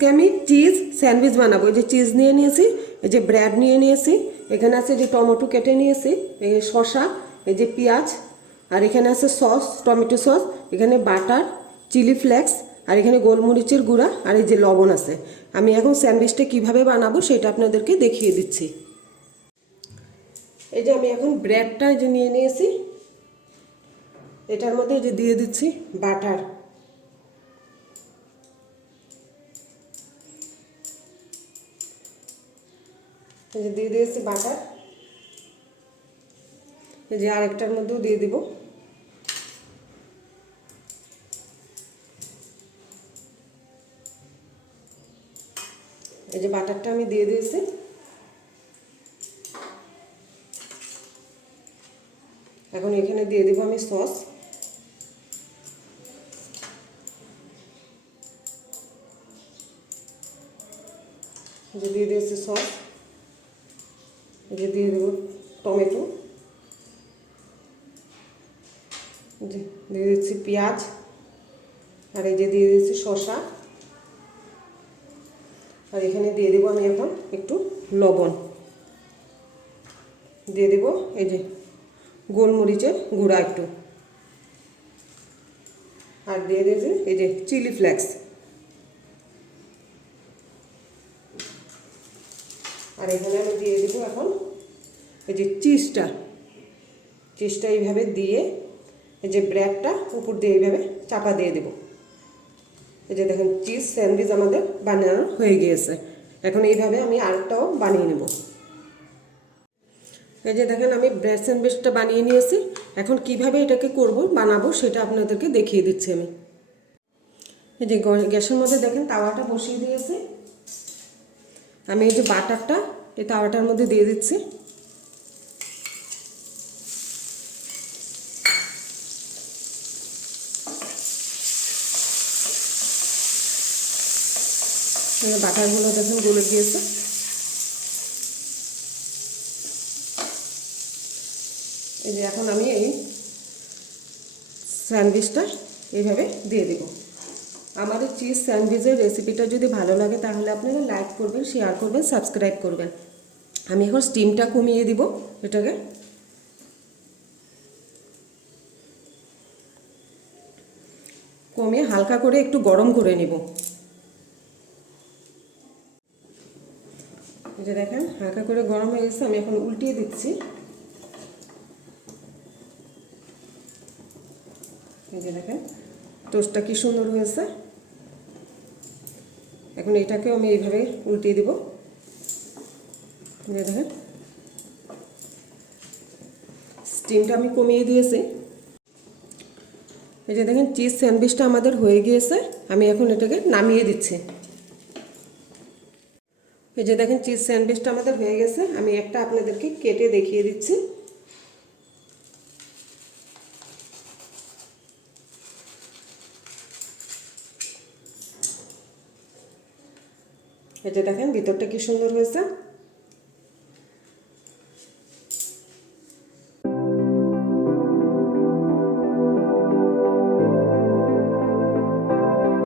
আজকে আমি cheese sandwich বানাবো। এই যে চিজ নিয়ে নিয়েছি, এই যে ব্রেড নিয়ে নিয়েছি, এখানে আছে যে টমেটো কেটে নিয়েছি, এই শসা, এই যে পেঁয়াজ, আর এখানে আছে সস, টমেটো সস, এখানে বাটার, চিলি ফ্লেক্স, আর এখানে গোলমরিচের গুঁড়া, আর এই যে লবণ আছে। আমি এখন স্যান্ডউইচটা কিভাবে বানাবো সেটা আপনাদেরকে দেখিয়ে দিচ্ছি। এই যে আমি এখন ব্রেডটা যে নিয়ে নিয়েছি, এটার মধ্যে যে দিয়ে দিচ্ছি বাটার, এই যে দিয়ে দিয়েছি বাটার। এই যে আরেকটার মধ্যেও দিয়ে দিব। এই যে বাটারটা আমি দিয়ে দিয়েছি। এখন এখানে দিয়ে দেবো আমি সস। এই যে দিয়ে দিয়েছি সস। এই যে দিয়ে দেবো টমেটো, যে দিয়ে দিচ্ছি পেঁয়াজ, আর এই যে দিয়ে দিচ্ছি শসা, আর এখানে দিয়ে দেবো আমি এখন একটু লবণ, দিয়ে দেবো এই যে গোলমরিচের গুঁড়া একটু, আর দিয়ে দিয়েছি এই যে চিলি ফ্লেক্স, আর এখানে আমি দিয়ে দেবো এখন এই যে চিজটা এইভাবে দিয়ে এই যে ব্রেডটা উপর দিয়ে এইভাবে চাপা দিয়ে দেবো। এই যে দেখেন চিজ স্যান্ডউইচ আমাদের বানানো হয়ে গিয়েছে। এখন এইভাবে আমি আরেকটাও বানিয়ে নেব। এই যে দেখেন আমি ব্রেড স্যান্ডউইচটা বানিয়ে নিয়েছি। এখন কিভাবে এটাকে বানাবো সেটা আপনাদেরকে দেখিয়ে দিচ্ছি আমি। এই যে গ্যাসের মধ্যে দেখেন তাওয়াটা বসিয়ে দিয়েছি। আমি এই যে বাটারটা এই তাওয়াটার মধ্যে দিয়ে দিচ্ছি। বাটারগুলো দেখুন গলে গিয়েছে। এই যে এখন আমি এই স্যান্ডউইচটা এইভাবে দিয়ে দেব। আমার এই চিজ স্যান্ডউইচের রেসিপিটা যদি ভালো লাগে তাহলে আপনারা লাইক করবেন, শেয়ার করবেন, সাবস্ক্রাইব করবেন। আমি এখন স্টিমটা কমিয়ে দিব, এটাকে কমিয়ে হালকা করে একটু গরম করে নেব। এই যে দেখেন হালকা করে গরম হয়ে গেছে। আমি এখন উল্টিয়ে দিচ্ছি। এই যে দেখেন টোস্টটা কি সুন্দর হয়েছে। এখন এটাকেও আমি এইভাবে উল্টিয়ে দিব। যে দেখেন স্টিমটা আমি কমিয়ে দিয়েছি। এই যে দেখেন চিজ স্যান্ডউইচটা আমাদের হয়ে গিয়েছে। আমি এখন এটাকে নামিয়ে দিচ্ছি। এই যে দেখেন চিজ স্যান্ডউইচটা আমাদের হয়ে গেছে। আমি একটা আপনাদেরকে কেটে দেখিয়ে দিচ্ছি। এই যে দেখেন ভিতরটা কি সুন্দর হয়েছে।